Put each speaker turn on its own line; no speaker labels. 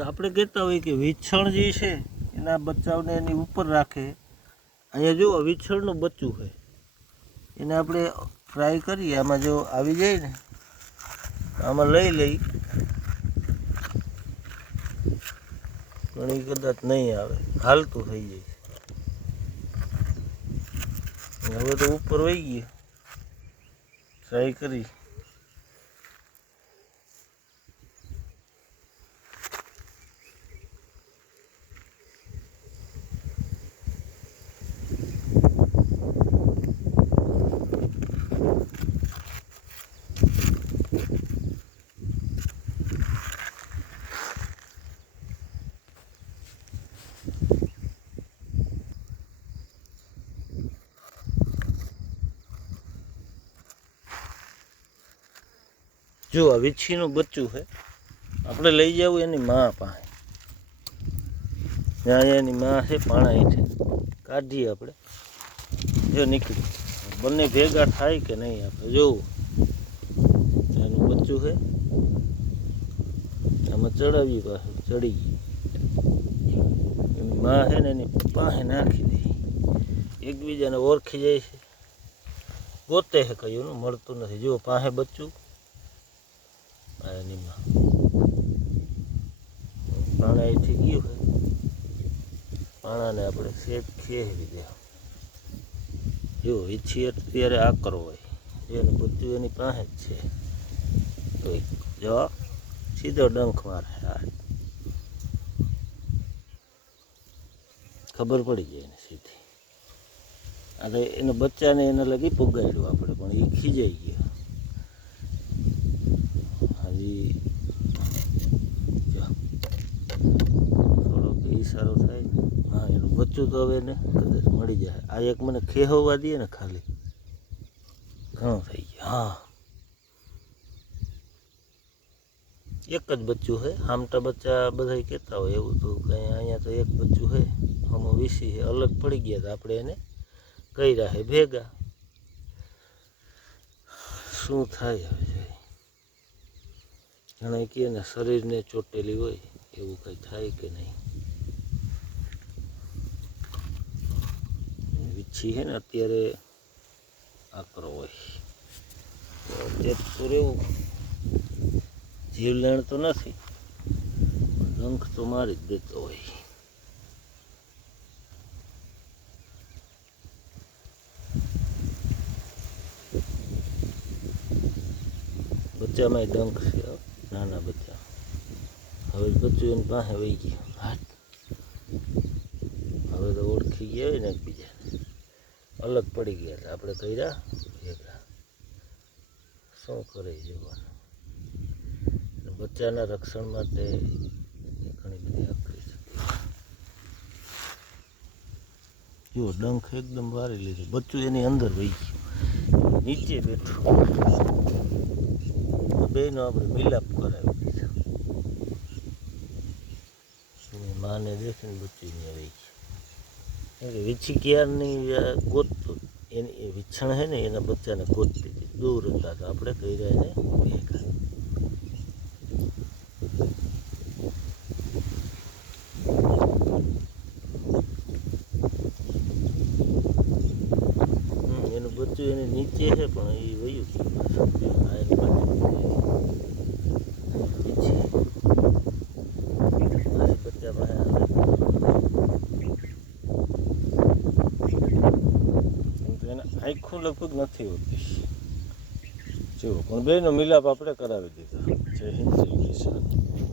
કે આપણે કહેતા હોઈએ કે વીછણ જે છે, એના બચ્ચાઓને એની ઉપર રાખે. અહીંયા જુઓ, વીછણનું બચ્ચું હોય. એને આપણે ફ્રાય કરીએ, આમાં જો આવી જાય ને, આમાં લઈ લઈ. ઘણી કદાચ નહીં આવે, હાલતું થઈ જાય. હવે તો ઉપર વહી ગયું. ટ્રાય કરી. જો આ વીછીનું બચ્ચું છે, આપણે લઈ જવું એની મા પાસે. ત્યાં એની મા છે પાણા હેઠે કાઢીએ આપણે. જો નીકળી. બંને ભેગા થાય કે નહીં આપણે જોવું. એનું બચ્ચું છે. આમાં ચડાવીએ પાસે ચડી ગઈ એની મા છે ને એની પાસે નાખી દે એકબીજાને ઓળખી જાય છે. ગોતે છે કયું મળતું નથી. જો પાસે બચ્ચું આ એની માં પાણા અહીંથી ગયું હોય પાણાને આપણે શેક ખેવી દે જો ઈચ્છી અત્યારે આકરો હોય. એનું બધું એની પાસે જ છે. તો જો, સીધો ડંખ મારે. ખબર પડી જાય એને સીધી. તો એના બચ્ચાને એને લગી પુગાડ્યું આપણે, પણ એ ખીજાઈ ગયો હજી જો ઈશારો થાય. હા, એનું બચ્ચું તો હવે એને કદાચ મળી જાય. આ એક મને ખેહવવા દે ને ખાલી. ઘણું થઈ ગયું. હા. એક જ બચ્ચું છે આમટા બચ્ચા બધા કહેતા હોય એવું તો કંઈ અહીંયા તો એક બચ્ચું છે આમાં વીસી છે અલગ પડી ગયા તો આપણે એને કર્યા છે ભેગા. શું થાય હવે. ઘણા કહે ને શરીરને ચોટેલી હોય એવું કંઈ થાય કે નહીં. વીછી છે ને અત્યારે આકરો હોય. અત્યારે તો રહેવું. જીવલેણ તો નથી ડંખ તો મારી જ દેતો હોય. બચ્ચામાં ડંખ છે નાના બચ્ચા. હવે બચ્ચું એની પાસે વહી ગયું. હાટ હવે તો ઓળખી ગયા હોય ને એકબીજાને. અલગ પડી ગયા એટલે આપણે કર્યા, ભેગા. શું કરે જોવાનું? બચ્ચાના રક્ષણ માટે ઘણી બધી આપણી જો, ડંખ એકદમ વારી લીધું બચ્ચું એની અંદર વહી ગયું. નીચે બેઠું. બેનો આપણે મિલાપ કરાવી માને દેખીને બચ્ચું અહીંયા વહી ગયું. વીછી ક્યારની ગોત, એની, એ વીછણ છે ને, એના બચ્ચાને ગોતતી હતી દૂર હતા, તો આપણે કર્યા એને ભેગા. એનું બચ્ચું એની નીચે છે પણ એ વયું ગયું પાછું. આ એની પાસે વીછી. આ બચ્ચા પાસે આવે કેમ કે એને આખું લગભગ નથી હોતી. જુઓ, પણ બેનો મિલાપ આપણે કરાવી દીધો. જય હિન્દ, જય કિસાન.